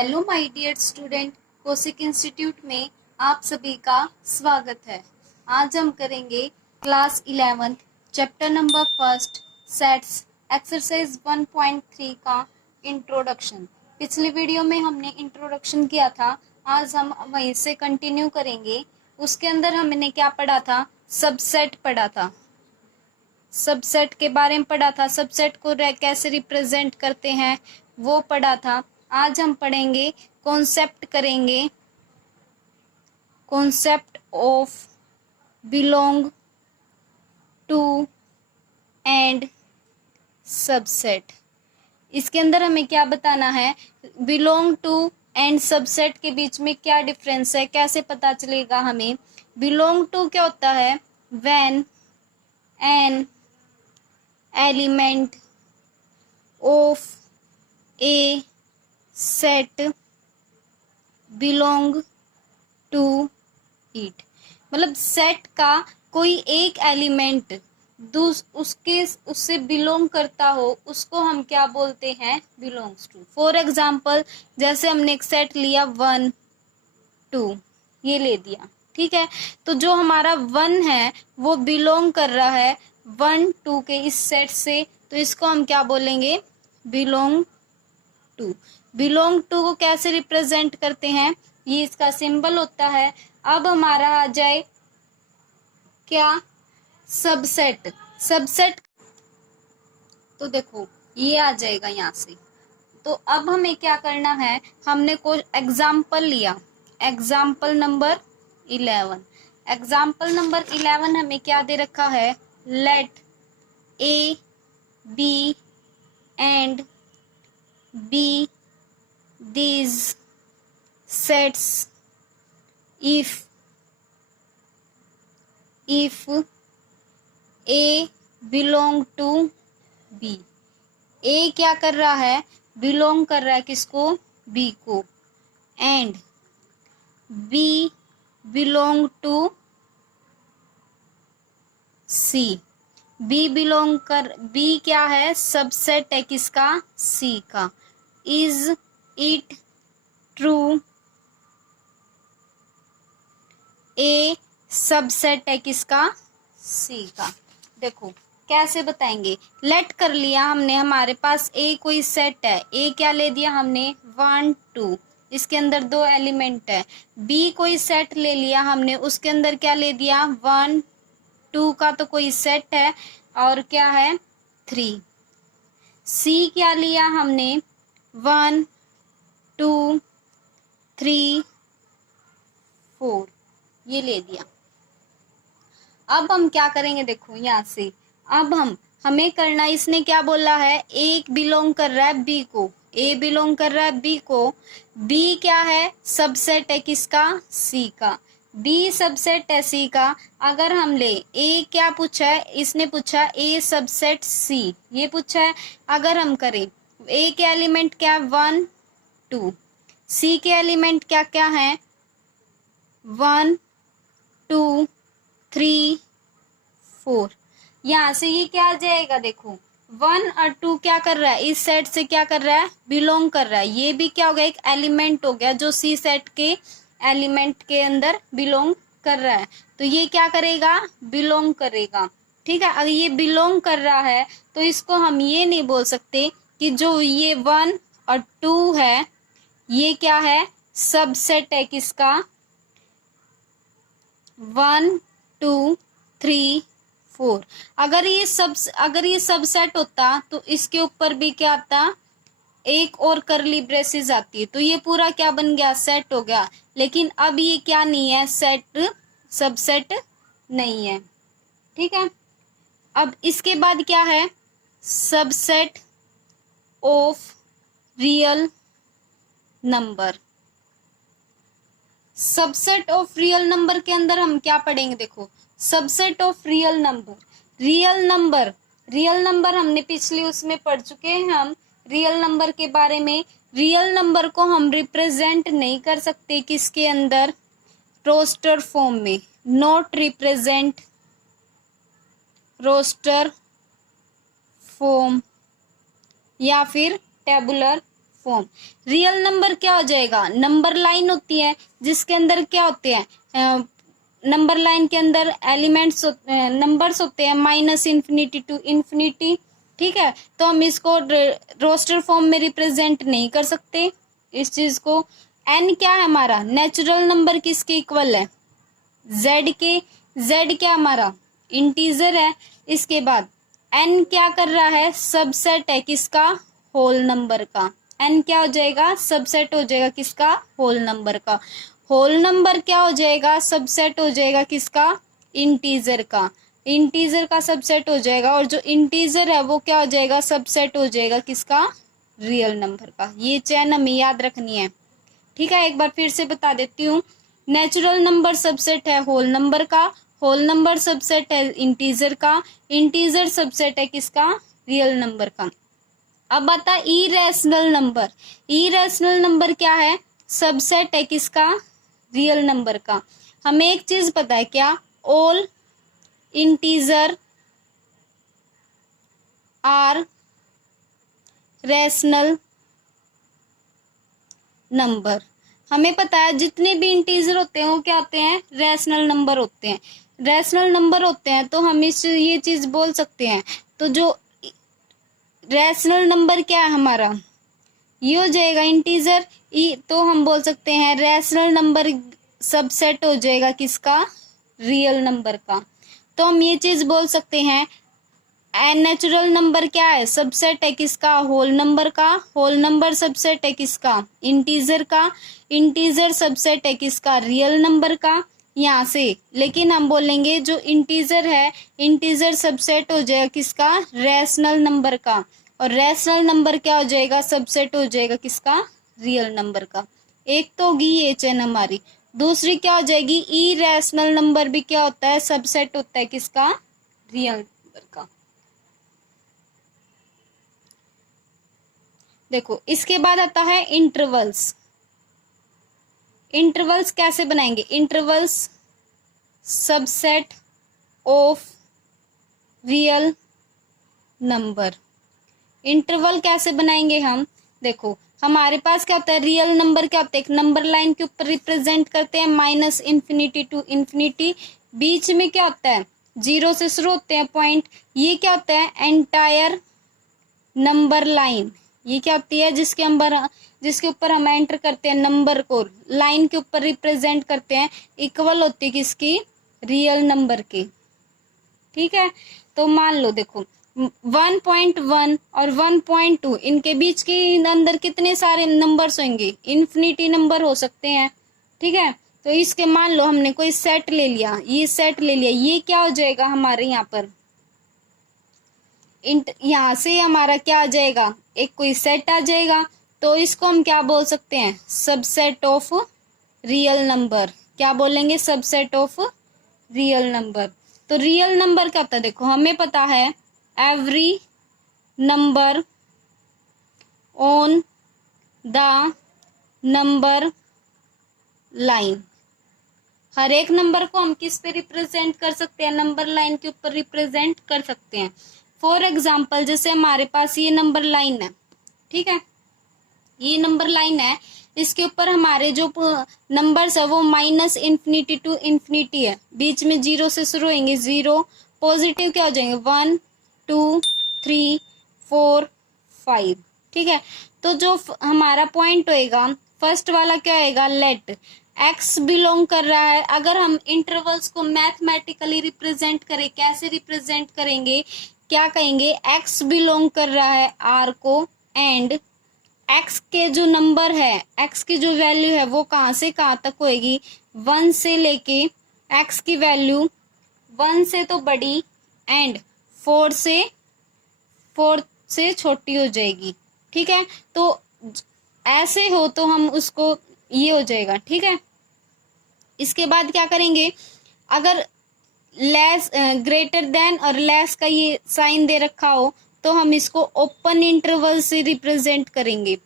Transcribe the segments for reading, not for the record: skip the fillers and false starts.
Hello my dear student, Kaushik institute में आप सभी का स्वागत है। आज हम करेंगे class 11 chapter number first sets exercise 1.3 का इंट्रोडक्शन। पिछली वीडियो में हमने इंट्रोडक्शन किया था, आज हम वहीं से कंटिन्यू करेंगे। उसके अंदर हमने क्या पढ़ा था? सबसेट पढ़ा था, सबसेट के बारे में पढ़ा था, सबसेट को कैसे रिप्रेजेंट करते हैं वो पढ़ा था। आज हम पढ़ेंगे, कॉन्सेप्ट करेंगे, concept of belong to and subset. इसके अंदर हमें क्या बताना है? बिलोंग टू एंड सबसेट के बीच में क्या डिफरेंस है, कैसे पता चलेगा हमें? बिलोंग टू क्या होता है? When an element of a set belong to it, मतलब सेट का कोई एक एलिमेंट उससे बिलोंग करता हो, उसको हम क्या बोलते हैं? Belongs to. फॉर एग्जाम्पल, जैसे हमने एक सेट लिया 1 2, ये ले दिया, ठीक है। तो जो हमारा 1 है वो बिलोंग कर रहा है 1 2 के इस सेट से, तो इसको हम क्या बोलेंगे? Belong to. बिलोंग टू को कैसे रिप्रेजेंट करते हैं? ये इसका सिंबल होता है। अब हमारा आ जाए क्या? सबसेट। सबसेट तो देखो ये आ जाएगा यहाँ से। तो अब हमें क्या करना है? हमने कोई एग्जाम्पल लिया, एग्जाम्पल नंबर 11। एग्जाम्पल नंबर 11 हमें क्या दे रखा है? Let A B and B these sets if A belong to B। A क्या कर रहा है? बिलोंग कर रहा है किसको? B को। And B belong to C। B क्या है? सबसेट है किसका? C का। Is it true? A subset है किसका? सी का। देखो कैसे बताएंगे? लेट कर लिया हमने, हमारे पास ए कोई सेट है, ए क्या ले दिया हमने? 1 2, इसके अंदर 2 एलिमेंट है। बी कोई सेट ले लिया हमने, उसके अंदर क्या ले दिया? 1 2 का तो कोई सेट है, और क्या है? 3। सी क्या लिया हमने? 1 2 3 4, ये ले दिया। अब हम क्या करेंगे? देखो यहाँ से अब हमें करना, इसने क्या बोला है? ए बिलोंग कर रहा है बी को, ए बिलोंग कर रहा है बी को। बी क्या है? सबसेट है किसका? सी का। बी सबसेट है सी का। अगर हम ले ए क्या पूछा है? इसने पूछा ए सबसेट सी, ये पूछा है। अगर हम करें, ए के एलिमेंट क्या है? 1 2। सी के एलिमेंट क्या क्या है? 1 2 3 4। यहाँ से ये क्या आ जाएगा? देखो 1 और 2 क्या कर रहा है? इस सेट से क्या कर रहा है? बिलोंग कर रहा है। ये भी क्या हो गया? एक एलिमेंट हो गया जो सी सेट के एलिमेंट के अंदर बिलोंग कर रहा है। तो ये क्या करेगा? बिलोंग करेगा, ठीक है। अगर ये बिलोंग कर रहा है तो इसको हम ये नहीं बोल सकते कि जो ये 1 और 2 है ये क्या है? सबसेट है किसका? 1 2 3 4। अगर ये सबसेट होता तो इसके ऊपर भी क्या आता? एक और करली ब्रेसेस आती है, तो ये पूरा क्या बन गया? सेट हो गया। लेकिन अब ये क्या नहीं है? सबसेट नहीं है, ठीक है। अब इसके बाद क्या है? Subset of real number. Subset of real number के अंदर हम क्या पढ़ेंगे? देखो subset of real number, real number हमने पिछली उसमें पढ़ चुके हैं हम रियल नंबर के बारे में। रियल नंबर को हम रिप्रेजेंट नहीं कर सकते किसके अंदर? रोस्टर फॉर्म में। नॉट रिप्रेजेंट रोस्टर फॉर्म या फिर टेबुलर फॉर्म। रियल नंबर क्या हो जाएगा, नंबर लाइन होती है जिसके अंदर क्या होते हैं, नंबर लाइन के अंदर एलिमेंट्स नंबर्स होते हैं माइनस इन्फिनिटी टू इन्फिनिटी। ठीक है, तो हम इसको रोस्टर फॉर्म में रिप्रेजेंट नहीं कर सकते इस चीज को। एन क्या है हमारा, नेचुरल नंबर किसके इक्वल है, जेड के। जेड क्या हमारा, इंटीजर है। इसके बाद एन क्या कर रहा है, सबसेट है किसका, होल नंबर का। एन क्या हो जाएगा, सबसेट हो जाएगा किसका, होल नंबर का। होल नंबर क्या हो जाएगा, सबसेट हो जाएगा किसका, इंटीजर का। इंटीजर का सबसेट हो जाएगा, और जो इंटीजर है वो क्या हो जाएगा, सबसेट हो जाएगा किसका, रियल नंबर का। ये चैन हमें याद रखनी है। ठीक है, एक बार फिर से बता देती हूँ। नेचुरल नंबर सबसेट है होल नंबर का, होल नंबर सबसेट है इंटीजर का, इंटीजर सबसेट है किसका, रियल नंबर का। अब आता इरेशनल नंबर। इरेशनल नंबर क्या है, सबसेट है किसका, रियल नंबर का। हमें एक चीज पता है क्या, all integer are rational number. हमें पता है जितने भी इंटीजर होते हैं वो क्या होते हैं, रैशनल नंबर होते हैं। रैशनल नंबर होते हैं तो हम इस ये चीज बोल सकते हैं। तो जो रैशनल नंबर क्या है हमारा, ये हो जाएगा इंटीजर। तो हम बोल सकते हैं रैशनल नंबर सबसेट हो जाएगा किसका, रियल नंबर का। तो हम ये चीज बोल सकते हैं नेचुरल नंबर क्या है, सबसेट है किसका, होल नंबर का। होल नंबर सबसेट है किसका, इंटीजर का। इंटीजर सबसेट है किसका, रियल नंबर का। यहाँ से लेकिन हम बोलेंगे जो इंटीजर है, इंटीजर सबसेट हो जाएगा किसका, रैशनल नंबर का। और रैशनल नंबर क्या हो जाएगा, सबसेट हो जाएगा किसका, रियल नंबर का। एक तो होगी ये चेन हमारी। दूसरी क्या हो जाएगी, इरेशनल नंबर भी क्या होता है, सबसेट होता है किसका, रियल नंबर का। देखो इसके बाद आता है इंटरवल्स। इंटरवल्स कैसे बनाएंगे, intervals subset of real number. Interval कैसे बनाएंगे हम, देखो हमारे पास क्या होता है, रियल नंबर क्या होता है, एक नंबर लाइन के ऊपर रिप्रेजेंट करते हैं माइनस इन्फिनिटी टू इन्फिनिटी। बीच में क्या होता है, जीरो से शुरू होते हैं पॉइंट। ये क्या होता है, एंटायर नंबर लाइन। ये क्या होती है, जिसके ऊपर हम एंटर करते हैं नंबर को, लाइन के ऊपर रिप्रेजेंट करते हैं, इक्वल होती है किसकी, रियल नंबर के। ठीक है, तो मान लो देखो 1.1 और 1.2 इनके बीच के अंदर कितने सारे नंबर्स होंगे, इन्फिनिटी नंबर हो सकते हैं। ठीक है, तो इसके मान लो हमने कोई सेट ले लिया, ये सेट ले लिया, ये क्या हो जाएगा हमारे यहाँ पर, यहाँ से हमारा क्या आ जाएगा, एक कोई सेट आ जाएगा। तो इसको हम क्या बोल सकते हैं, सबसेट ऑफ रियल नंबर। क्या बोलेंगे, सबसेट ऑफ रियल नंबर। तो रियल नंबर क्या होता है, देखो हमें पता है every number on the number line. हर एक नंबर को हम किस पे रिप्रेजेंट कर सकते हैं, नंबर लाइन के ऊपर रिप्रेजेंट कर सकते हैं। फॉर एग्जाम्पल जैसे हमारे पास ये नंबर लाइन है, ठीक है, ये नंबर लाइन है, इसके ऊपर हमारे जो नंबर्स है वो माइनस इन्फिनिटी टू इन्फिनिटी है। बीच में जीरो से शुरू होंगे, जीरो पॉजिटिव क्या हो जाएंगे, 1 2 3 4 5। ठीक है, तो जो हमारा पॉइंट होएगा फर्स्ट वाला क्या होएगा, लेट एक्स बिलोंग कर रहा है। अगर हम इंटरवल्स को मैथमेटिकली रिप्रेजेंट करें, कैसे रिप्रेजेंट करेंगे, क्या कहेंगे, एक्स बिलोंग कर रहा है आर को, एंड एक्स के जो नंबर है, एक्स की जो वैल्यू है वो कहाँ से कहाँ तक होएगी, 1 से लेके एक्स की वैल्यू 1 से तो बड़ी एंड 4 से छोटी हो जाएगी। ठीक है, तो ऐसे हो तो हम उसको ये हो जाएगा। ठीक है, इसके बाद क्या करेंगे, अगर लेस ग्रेटर देन और लेस का ये साइन दे रखा हो तो हम इसको ओपन इंटरवल से रिप्रेजेंट करेंगे।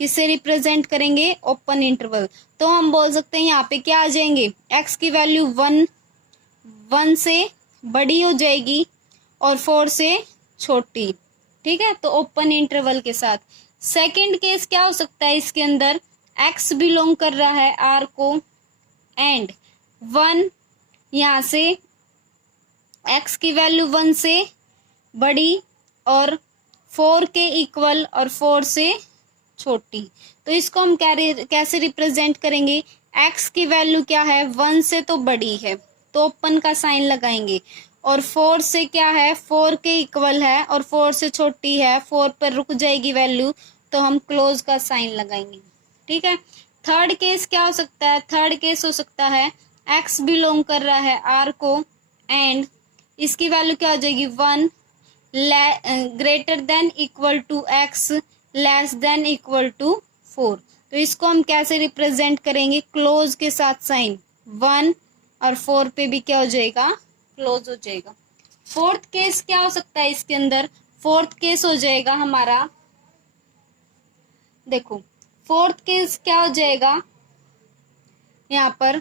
किससे रिप्रेजेंट करेंगे, ओपन इंटरवल। तो हम बोल सकते हैं यहाँ पे क्या आ जाएंगे, एक्स की वैल्यू 1 से बड़ी हो जाएगी और 4 से छोटी। ठीक है, तो ओपन इंटरवल के साथ सेकंड केस क्या हो सकता है इसके अंदर, x बिलोंग कर रहा है r को एंड 1, यहाँ से x की वैल्यू 1 से बड़ी और 4 के इक्वल और 4 से छोटी। तो इसको हम कैसे रिप्रेजेंट करेंगे, x की वैल्यू क्या है 1 से तो बड़ी है तो ओपन का साइन लगाएंगे, और 4 से क्या है 4 के इक्वल है और 4 से छोटी है, 4 पर रुक जाएगी वैल्यू तो हम क्लोज का साइन लगाएंगे। ठीक है। थर्ड केस क्या हो सकता है, थर्ड केस हो सकता है x बिलोंग कर रहा है r को एंड इसकी वैल्यू क्या हो जाएगी 1 greater than equal to x less than equal to 4। तो इसको हम कैसे रिप्रेजेंट करेंगे, क्लोज के साथ साइन 1 और 4 पे भी क्या हो जाएगा क्लोज हो जाएगा। फोर्थ केस क्या हो सकता है इसके अंदर, फोर्थ केस हो जाएगा हमारा, देखो फोर्थ केस क्या हो जाएगा यहाँ पर,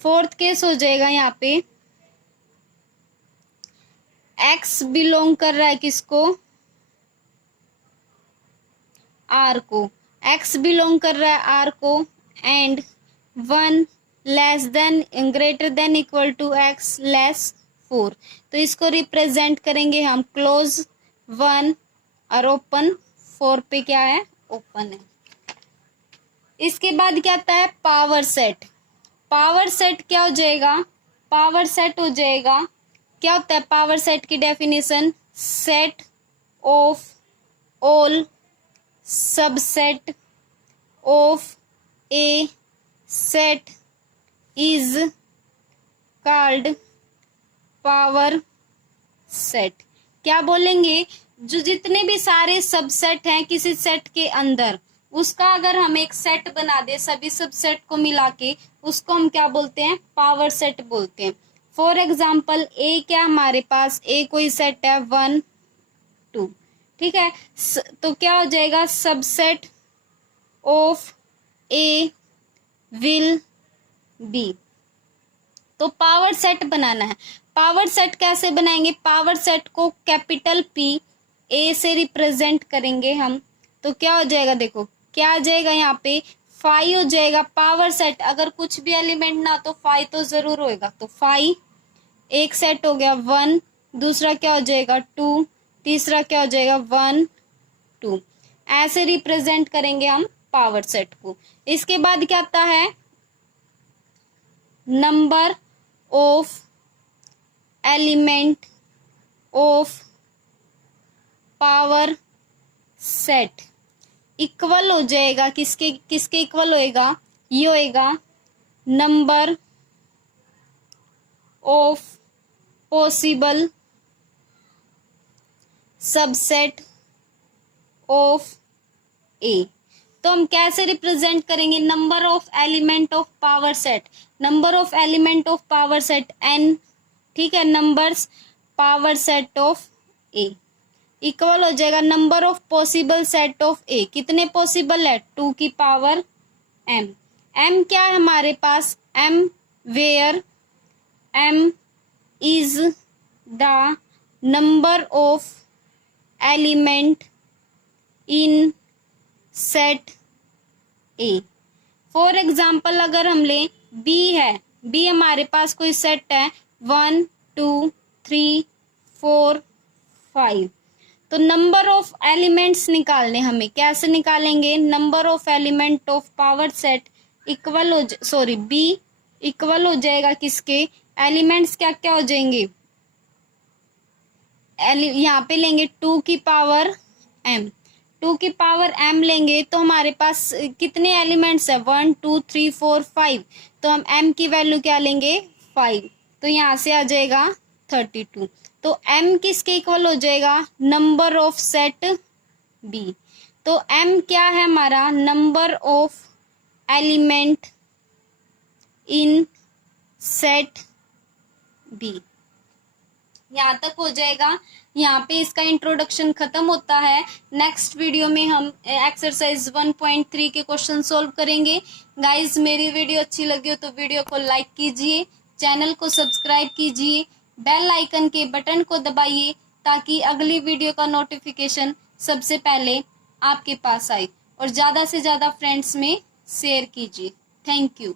फोर्थ केस हो जाएगा यहाँ पे x बिलोंग कर रहा है किसको, r को, x बिलोंग कर रहा है r को and 1 less than greater than equal to x less 4। तो इसको रिप्रेजेंट करेंगे हम क्लोज 1 और ओपन 4 पे क्या है ओपन है। इसके बाद क्या आता है पावर सेट। पावर सेट क्या हो जाएगा, पावर सेट हो जाएगा, क्या होता है पावर सेट की definition, set of all subset of a set is called power set. क्या बोलेंगे, जो जितने भी सारे सबसेट हैं किसी सेट के अंदर, उसका अगर हम एक सेट बना दे सभी सबसेट को मिला के, उसको हम क्या बोलते हैं पावर सेट बोलते हैं। फॉर एग्जाम्पल ए क्या हमारे पास, ए कोई सेट है 1 2, ठीक है, तो क्या हो जाएगा subset of A will be. तो पावर सेट बनाना है, पावर सेट कैसे बनाएंगे, पावर सेट को कैपिटल P ए से रिप्रेजेंट करेंगे हम। तो क्या हो जाएगा, देखो क्या आ जाएगा यहाँ पे 5 हो जाएगा। पावर सेट अगर कुछ भी एलिमेंट ना तो 5 तो जरूर होएगा, तो 5 एक सेट हो गया 1, दूसरा क्या हो जाएगा 2, तीसरा क्या हो जाएगा 1 2। ऐसे रिप्रेजेंट करेंगे हम पावर सेट को। इसके बाद क्या आता है number of element of power set equal हो जाएगा किसके किसके इक्वल होएगा, ये होएगा number of possible subset of A. तो हम कैसे रिप्रेजेंट करेंगे number of element of power set, number of element of power set n, ठीक है, numbers power set of A equal हो जाएगा number of possible set of A. कितने possible है 2 की पावर m। m क्या है हमारे पास, m where m is the number of element in set A. For example अगर हम लें b है, b हमारे पास कोई सेट है 1 2 3 4 5। तो नंबर ऑफ एलिमेंट्स निकालने हमें, कैसे निकालेंगे, number of element of power set equal हो सॉरी b इक्वल हो जाएगा किसके, एलिमेंट्स क्या क्या हो जाएंगे, यहाँ पे लेंगे 2 की पावर m, 2 की पावर m लेंगे तो हमारे पास कितने एलिमेंट्स है 1 2 3 4 5। तो हम m की वैल्यू क्या लेंगे 5, तो यहाँ से आ जाएगा 32। तो m किसके इक्वल हो जाएगा नंबर ऑफ सेट b। तो m क्या है हमारा number of element in set b। यहाँ तक हो जाएगा, यहाँ पे इसका इंट्रोडक्शन खत्म होता है। नेक्स्ट वीडियो में हम एक्सरसाइज 1.3 के क्वेश्चन सोल्व करेंगे। गाइज मेरी वीडियो अच्छी लगी हो तो वीडियो को लाइक कीजिए, चैनल को सब्सक्राइब कीजिए, बेल आइकन के बटन को दबाइए ताकि अगली वीडियो का नोटिफिकेशन सबसे पहले आपके पास आए। और ज़्यादा से ज़्यादा फ्रेंड्स में शेयर कीजिए। Thank you.